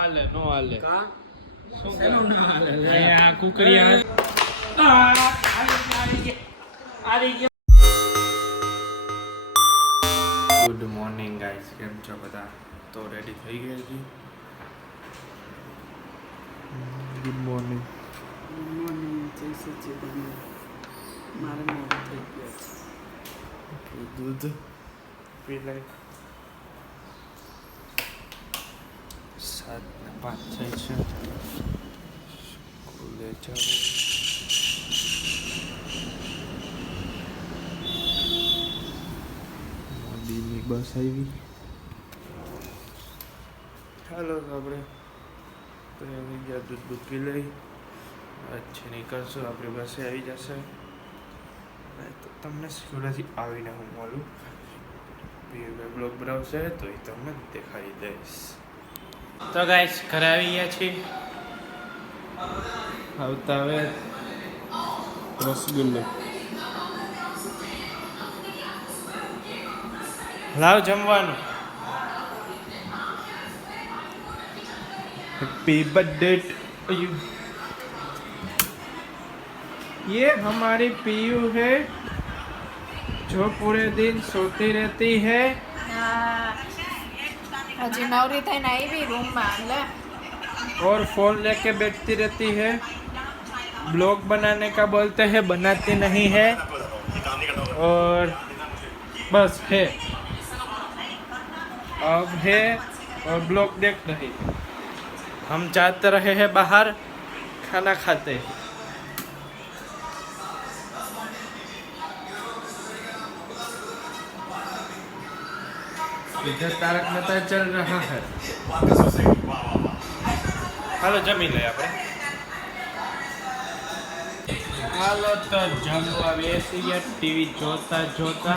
હાલે નો હાલે કા શું શેનો ના હાલે લે? અહીંયા કુકરિયા આવી ગયા. ગુડ મોર્નિંગ ગાઈસ, કેમ છો બધા? તો રેડી થઈ ગયા છે? Good morning. જય સચ્ચિદાનંદ. મારે મોડું થઈ ગયું છે. દૂધ પી લઈ. 7:05 થઈ છે. સ્કૂલે જવું. મોદીની બસ આવી. ચાલો આપણે તો આવી ગયા, દૂધ પી લઈ. પછી નીકળશું, આપણી બસે આવી જશે. તો તમને સ્કૂલેથી આવીને હું મળું. બ્લોગ બનાવશે તો એ તમને દેખાડી દઈશ. તો ગાઈસ ઘરે આવી ગયા છીએ. આવતા હવે રસગુલ્લો લાવ જમવાનું. Happy birthday to you. ये हमारी पीयू है जो पूरे दिन सोती रहती है. હજી નવરી થઈને આવી રૂમમાં લે. और फोन लेके बैठती रहती है. ब्लॉग बनाने का बोलते हैं, बनाती नहीं है. और बस है, अब है और ब्लॉग देख रही है. हम जाते रहे हैं बाहर, खाना खाते हैं. इधर तारक मेहता चल रहा है. હાલો જમી લઈએ આપણે. હાલો તો જમવા બેસી ગયા. ટીવી જોતા જોતા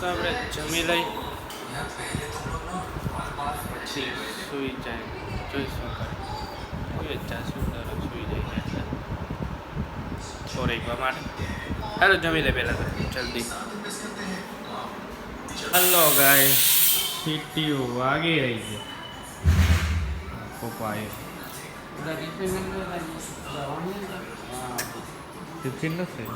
તો આપણે જમી લઈ, પછી સુઈ જાય. જોઈશું સુઈ જશું, સુઈ જાય થોડીક માટે. હાલો જમી લે પહેલાં તો જલ્દી. હલો ગાય, સીટીઓ વાગી રહી છે. પપ્પાએ ટિફિન નથી.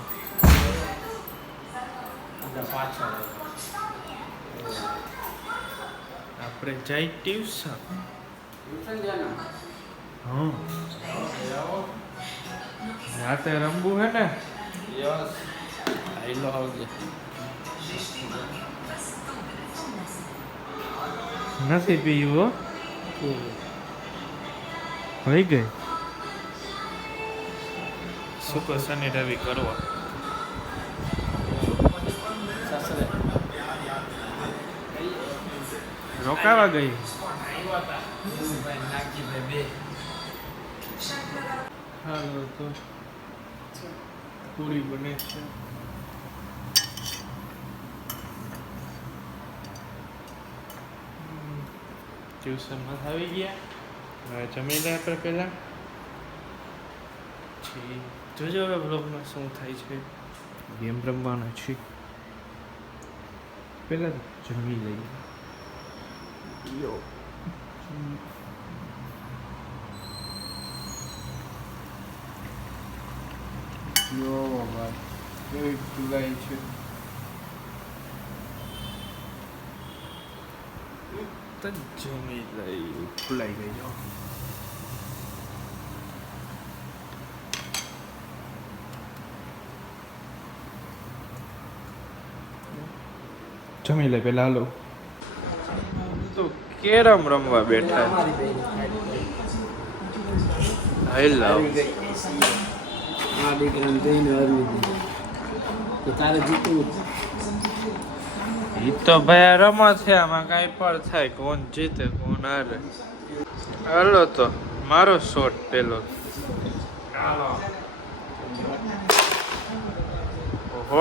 આપણે જઈ ટ્યુશન. હા, રાતે રમવું હે ને. આઈલો આવજે. નથી પીવું હો. હોઈ ગઈ. શુક્ર શનિ રવિ કરવા રોકાવા ગઈ. હાલો તો પૂરી બને છે. ટ્યુશનમાં આવી ગયા. હવે જમી લે આપણે પહેલાં. પછી જોજો હવે બ્લોગમાં શું થાય છે. ગેમ રમવાના છે. પહેલાં જમી લઈએ. યો ભાઈ કેવી ફૂલાઈ છે. તો જમી લઈ. ફૂલાઈ ગઈ. જમી લે પેલા. હાલો તો કેરમ રમવા બેઠા. હેલો આ દીકરાને જઈને આવી તો તારે જીતવું. ઈ તો ભાઈ રમત છે, આમાં કાંઈ પણ થાય. કોણ જીતે કોણ હારે. હાલો તો મારો શોટ પેલો. ઓહો,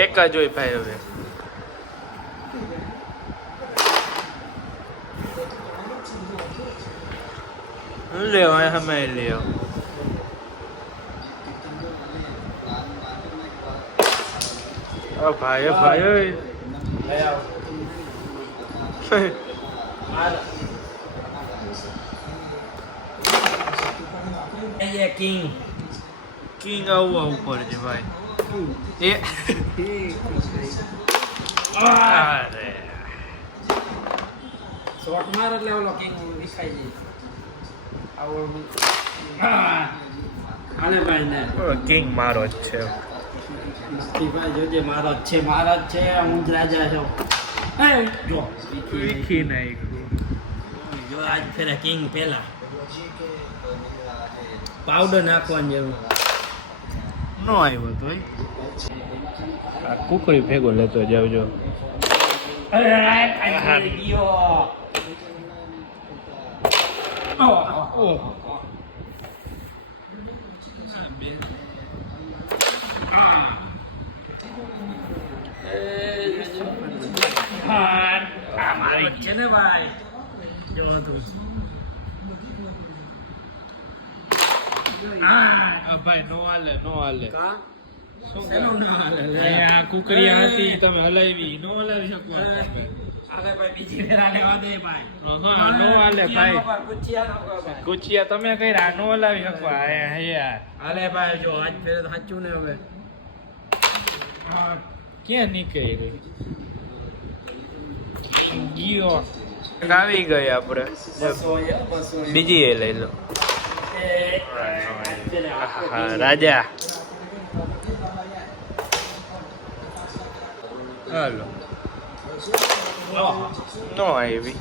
એક જ હોય ભાઈ. હવે લેવા અમે લ્યો. ભાઈ ભાઈ કિંગ કિંગ આવવા ઉપર છે ભાઈ એ અરે શોટ માર એટલે ઓલો કિંગ વિખાઈ જાય આને ભાઈ ને કિંગ મારો જ છે નક્કી ભાઈ જોજે મારો જ છે હું જ રાજા છું એ જો વિખી નાખ્યું જો આજ ફેરા કિંગ પેલા પાવડર નાખવાની જરૂર નો આવ્યો તો આ કુકડી ભેગો લેતો જાવજો છે ને ભાઈ જો હતું ભાઈ નો હાલે કા શું શેનો ના હાલે લે? આ કુકડી હતી તમે હલાવી નો હલાવી શકો હાલે ભાઈ બીજી ફેરા લેવા દે ભાઈ હા નો હાલે ભાઈ ગુચિયા નો ભાઈ ગુચિયા તમે કઈ નો હલાવી શકો હે યાર હાલે ભાઈ જો આજ ફેરે તો સાચું ને હવે ક્યાં નીકળી ગયો આવી ગઈ આપણે બીજી એ લઈ લો હા રાજા હાલો નો આવી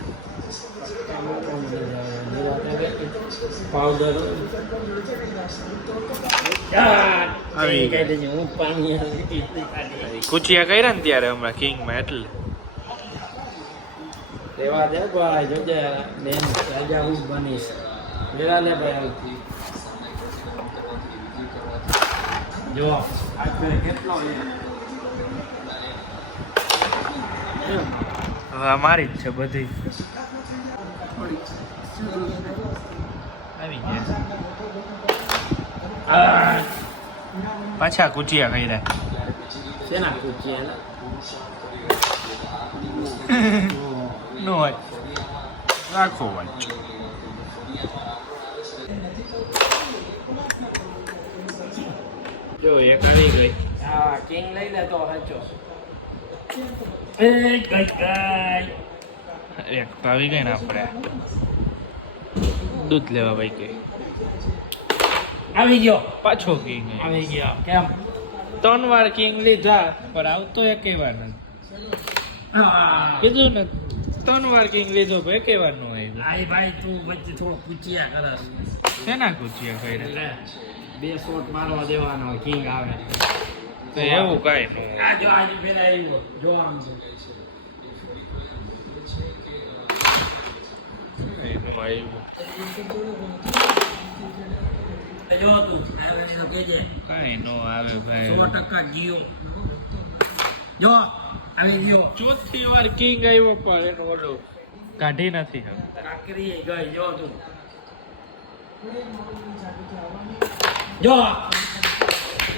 પાવડર આવી ગઈ. દેજે હું પાણી કુચિયા કર્યા ને ત્યારે હમણાં કિંગમાં એટલે રેવા દે ભાઈ જોજે બેન રાજા હું બનીશ રેવા દે ભાઈ જો આજ કેટલો હવે અમારી જ છે બધી આવી ગયા પાછા કુચિયા કર્યા શેના પૂછીએ નો હોય રાખો વાત જો એક આવી ગઈ હા કિંગ લઈ લે તો સાચો એ ગઈ એક તો આવી ગઈ ને આપણે દૂધ લેવા ભાઈ ગઈ આવી ગયો પાછો કિંગ આવી ગયા કેમ 3 વાર કિંગ લીધા પણ આવતો એકે વાર નથી હા કીધું ને 3 વાર કિંગ લીધો પણ એકે વાર નો આવ્યો આઈ ભાઈ તું વચ્ચે થોડો પૂછ્યા કરસ શેના કુચિયા કર્યા લે 2 શોટ મારવા દેવાનો કિંગ આવે તો એવું કાંઈ નો આ જો આજ ફેર આવ્યો જો આમ નો આવ્યું જો તું આવે ને તો કહેજે કાંઈ નો આવે ભાઈ 100% ગયો જો આવી ગયો ચોથી વાર કિંગ આવ્યો પણ એનો ઓલો કાઢી નથી શકતા કાકરી ગઈ જો તું જો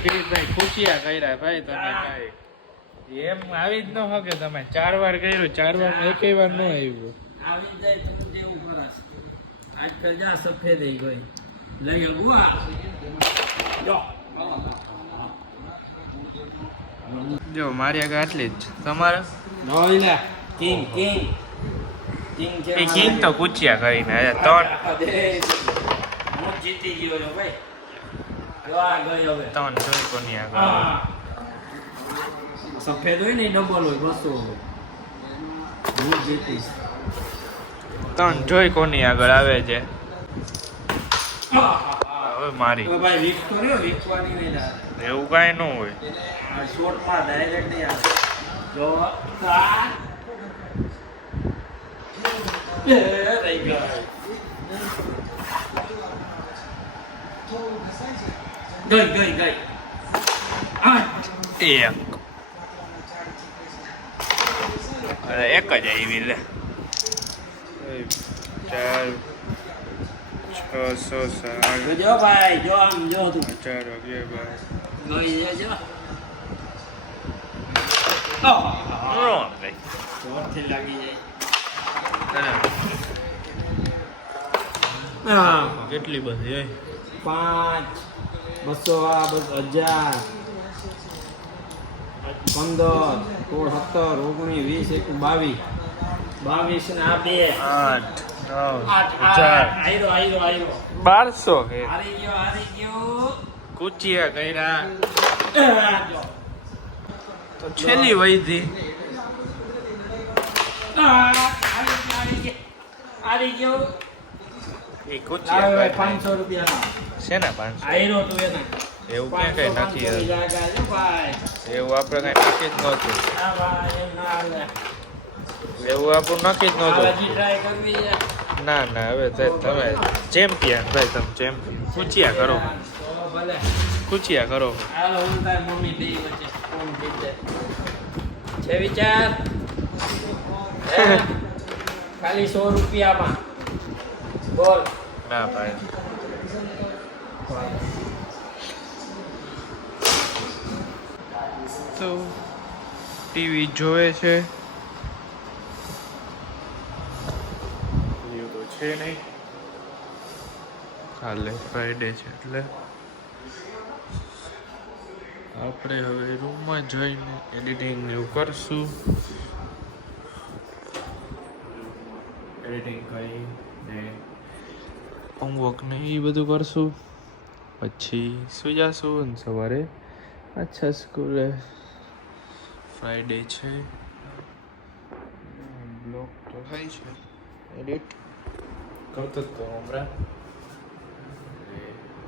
કિરીટભાઈ ખુશિયા કર્યા ભાઈ તમે કાંઈ એમ આવી જ ન શકે તમે 4 વાર કર્યું 4 વાર એકે વાર નો આવ્યું આવી જાય તો તું જેવું કરસ આજ તો જા સફેદ થઈ ગઈ લઈ ગયો બુઆ જો જો મારી આગળ આટલી જ છે તમારે નોઈ લે કિંગ કિંગ કિંગ છે એ કિંગ તો કુચિયા કરીને આવ્યા હું જીતી ગયો છો ભાઈ જો આ ગયો હવે 3 જોઈ કોની આગળ હા સફેદ હોય ને ડબલ હોય 200 હોય હું જીતીશ 3 જોઈ કોની આગળ આવે છે હવે મારી તો ભાઈ વીક કર્યો વીકવાની નહીં દાદા એવું કાંઈ ન હોય આ શોર્ટમાં ડાયરેક્ટ નહીં આવે જો રહી ગયો ગઈ એક અરે એક જ આવી લે 4 6 7 જો ભાઈ જો આમ જો તું 4 વાગે ભાઈ ગઈ છે જો નો ભાઈ જોરથી લાગી જાય અરે હા કેટલી બધી હોય 5 200 1000 15 16 17 19 20 22 ને આ બે 8 9 આયરો આયરો આયરો 1200 કે હારી ગયો કુચિયા કર્યા જો. તો છેલ્લી વૈધી હારી ગયો એ લાવે કુચિયા ભાઈ કર્યા 500 રૂપિયા શેના 500 આયરો તું એના એવું ક્યાં કઈ નથી ભાઈ એવું આપણે કઈ નક્કી જ નહોતું આ ભાઈ એમ ના હાલે. એવું આપણું નક્કી જ નહોતું હજી ટ્રાય કરવી છે. ના ના હવે તમે ચેમ્પિયન ભાઈ તમે ચેમ્પિયન કુચિયા કરો તો ભલે કુચિયા કરો હાલો હું તારી મમ્મી બે વચ્ચે ફોન કરી દે છે વિચાર હે? ખાલી 100 રૂપિયામાં બોલ ના ભાઈ તો ટીવી જોવે છે એવું તો છે નહીં કાલે ફ્રાઈડે છે એટલે આપણે હવે રૂમમાં જઈને એડિટિંગ એવું કરશું એડિટિંગ કરીને હોમવર્ક ને એ બધું કરશું પછી સુઈ જશું અને સવારે અચ્છા સ્કૂલે ફ્રાઈડે છે બ્લોગ તો થાય છે એડિટ કરતો જ તો હમણાં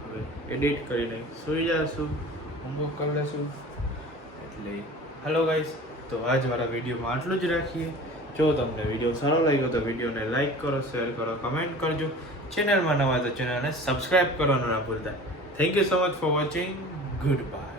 હવે એડિટ કરીને સુઈ જશું હોમવર્ક કરી લેશું એટલે હેલો ગાઈસ તો આજ મારા વિડીયોમાં આટલું જ રાખીએ જો તમને વિડીયો સારો લાગ્યો તો વિડીયોને લાઈક કરો શેર કરો કમેન્ટ કરજો ચેનલમાં નવા તો ચેનલને સબસ્ક્રાઈબ કરવાનું ના ભૂલતા thank you so much for watching good bye